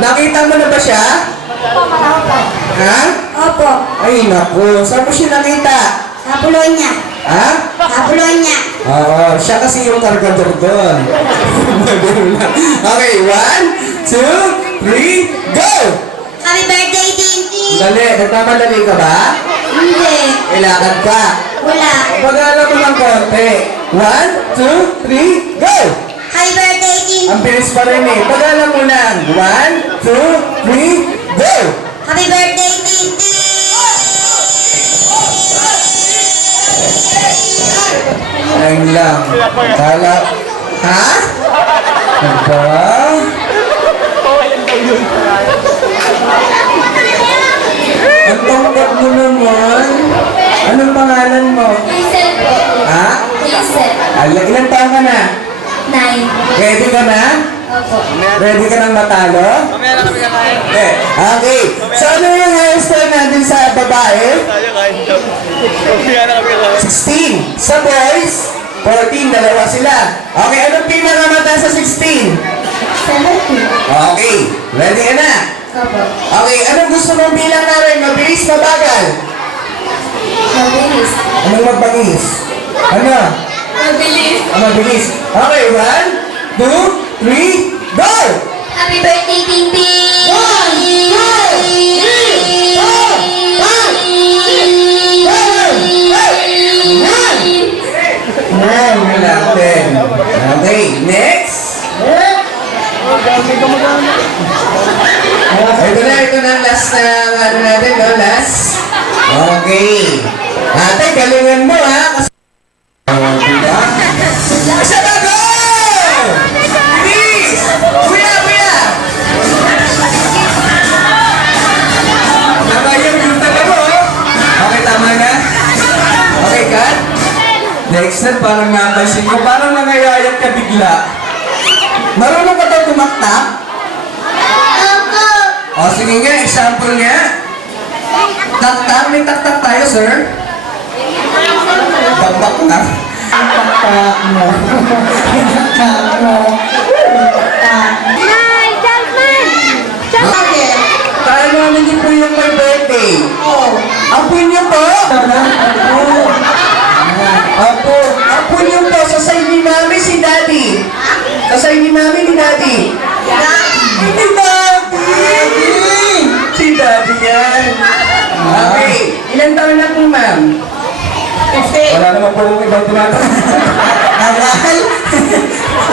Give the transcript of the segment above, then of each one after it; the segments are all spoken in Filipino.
Nakita mo na ba siya? Ha? Opo. Ay, naku. Saan mo siya nakita? Sa Polonia. Ha? Sa Polonia. Oo, siya kasi yung kargador doon. Okay, 1, 2, 3, go! Happy birthday, Tintin! Dali, nagmamadali ka ba? Hindi. Ilakad ka. Wala. Pag-alam mo ng konti. 1, 2, 3, go! Happy birthday, Tintin! Ang bilis pa rin eh. Pag-alam mo lang. 1, 2, 3, go! Happy birthday, Tintin! Ayun lang. Kala... Ha? Aba? Ang tangkap mo naman. Anong pangalan mo? Hazel po. Ha? Hazel. Ilan taon ka na? 9. Ready ka na? Opo. Ready ka nang matalo? Mamaya na kami kakain. Okay. So ano yung hairstyle natin sa babae? Tayo kain daw. Mamaya na kami kakain. 16. Sa boys, 14. Dalawa sila. Okay, anong pinakamata sa 16? 17. Okay. Ready ka na? Opo. Okay, anong gusto mong bilang namin? Mabilis, mabagal? Mabilis. Anong mabangis? Ano? Mabilis. Mabilis. Okay, 1, 2, 3, go! Happy birthday, Tintin! Okay, next. Ito na, last na ano natin, no? Last. Okay. Ate, galingan mo, ha? Kasi... Diba? Isa ba, go! Please! Kuya! Tama yung taga mo, oh. Okay, tama na? Okay, cut? Next na, parang napansin ko, parang nangayayat ka bigla. Marunong ka daw tumaktak? Opo. O, sige nga, example nga. Taktak, may taktak tayo, sir. Taktak na. Taktak mo. Taktak mo. Bakit? Paano niyo po yung my birthday? Apo niyo po? Apo niyo po, sa side ni mami si daddy. Sa side ni mami ni daddy. Ni daddy! Si daddy yan. Okay, ilan taon na po ma'am? Wala naman po yung ibang tinatanong. Aral?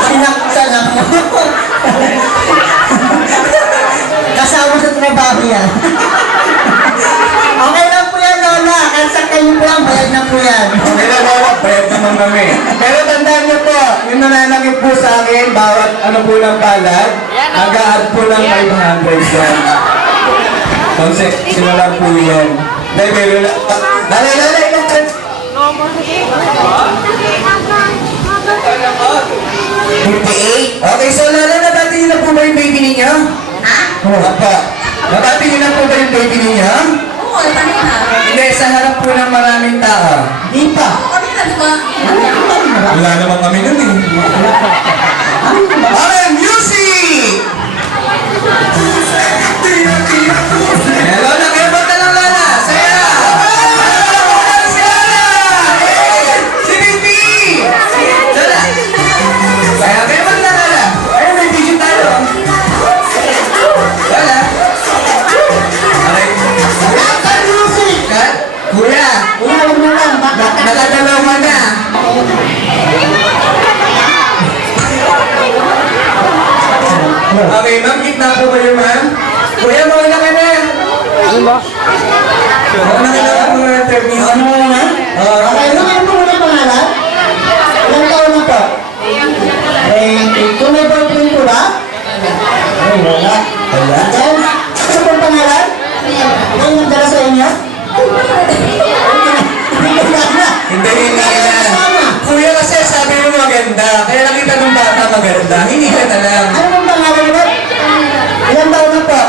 Sinaktan ako. Kasama sa trabaho yan. Okay lang po yan, Lola. Kansa kayo po yan, bayad na po yan. Okay na, Lola. Bayad naman kami. Pero tandaan niyo po, yung nananakit po sa akin, bawat ano po ng palad, nag-a-add po ng 500 yan. Konsep, sila lang po yan. Dahil, Lola, ilan ka? 58? Okay, so Lola, nabati niyo na po ba yung baby ninyo? Ha? Oo. Apa. Nabati niyo na po ba yung baby ninyo? Oo, ano na? Hindi, sa harap po ng maraming tao. Di pa. Kami na ba? Wala naman kami nun eh. Okay, music! Hello, nakibot na lang Lala. Saya! Si Lala! Si Bibi! Lala! Kaya nakibot na Lala. Ayun, may video tayo. Lala! Okay. Cut music! Cut? Kuya! Nakadalawa na. Okay, ma'am, gitna po kayo, ma'am. Kuya, mauna ka na. Ano ba? Mauna ka na po ng interview. Ano mo na? Okay, ano po muna pangalan? Ilang taon na po? Kung may boyfriend po ba? Ay, wala. Wala. Then, ano po pangalan? Ano yung dala sa inyo? Hindi na. Kuya, kasi sabi mo maganda. Kaya nakita ng bata maganda. Hindi ka na lang. Ano pong pangalan mo? Ilang taon na po?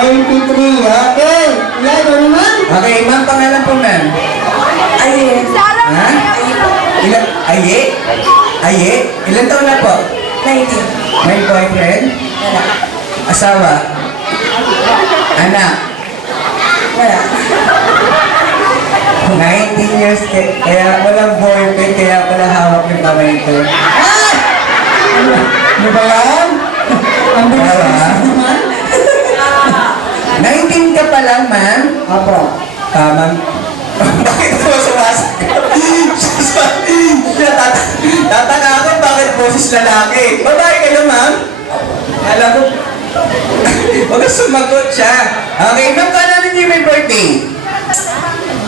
23, okay. Yan, ano naman? Okay, ma'am, pangalan po, ma'am. Ayun. Ha? Ilan? Aye? Aye? Ilan taon na po? 19. May boyfriend? Wala. Asawa? Anak? Wala. 19 years, kaya walang boyfriend, kaya pala hawak yung kamay ko. Ah! Ano ba yan? Ang bilis naman. 19 ka pa lang, ma'am? Apo. Ma'am. Bakit mo sumasagot? Tataka ako bakit boses lalaki. Babae kayo, ma'am? Alam ko. Huwag ka sumagot siya. Okay, ma'am, kailan ninyo may birthday?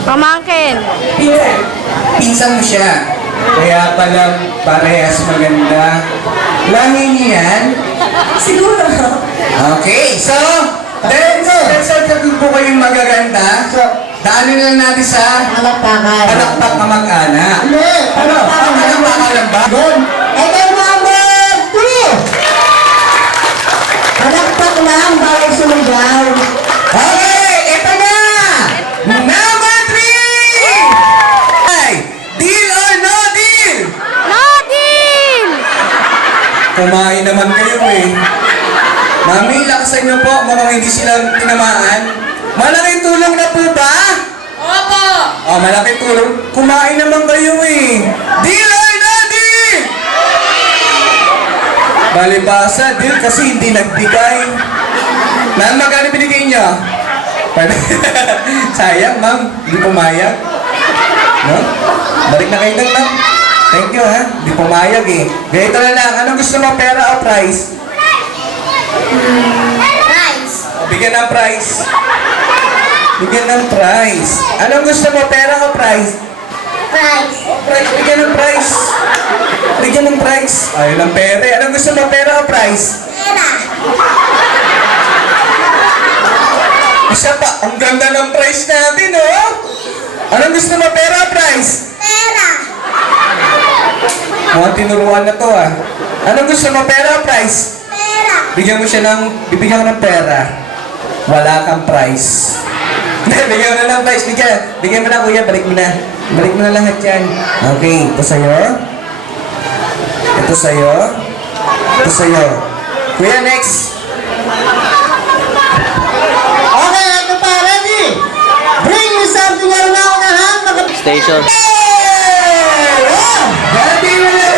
Pamangkin. Pinsan mo siya. Kaya pala parehas maganda. Lahi niyo yan? Siguro. Okay, so, dahil sa po kayong magaganda, daanin lang natin sa Palakpakan. palakpak na mag-anak. Hindi. Ano? Palakpakan lang ba? Doon. Ito number 2. Palakpak lang, bawal sumigaw. Okay, ito na! Number 3! Ay, deal or no deal? No deal! Kumain naman kayo eh. Mami, lakasan niyo po, mukhang hindi sila tinamaan. Malaking tulong na po ba? Opo. Oh, malaking tulong. Kumain naman kayo eh. Deal or no deal? Balibasa, deal kasi hindi nagbigay. Ma'am, magkano binigay niyo? Sayang, ma'am. Hindi pumayag. No? Balik na kayo doon, ma'am. Thank you, ha? Hindi pumayag eh. Ganito na lang. Anong gusto mo, pera o prize? Rice. O, bigyan ng prize. Bigyan ng prize. Anong gusto mo, pera o prize? Rice. Prize, bigyan ng prize. Bigyan ng prize. Ayun ang pera. Anong gusto mo, pera o prize? Pera. Isa pa, ang ganda ng prize natin, oh! Anong gusto mo, pera o prize? Pera. Mukhang tinuruan na to, ah. Anong gusto mo, pera o prize? Pera. Bibigyan ko ng pera. Wala kang prize. Bigyan mo na ng prize. Bigyan mo na, kuya. Balik mo na. Balik mo na lahat yan. Okay, ito sa'yo. Ito sa'yo. Ito sa'yo. Kuya, next. Okay, ito pa, ready? Bring me something na unahan. Station. Hey! Oh! Gabi mo na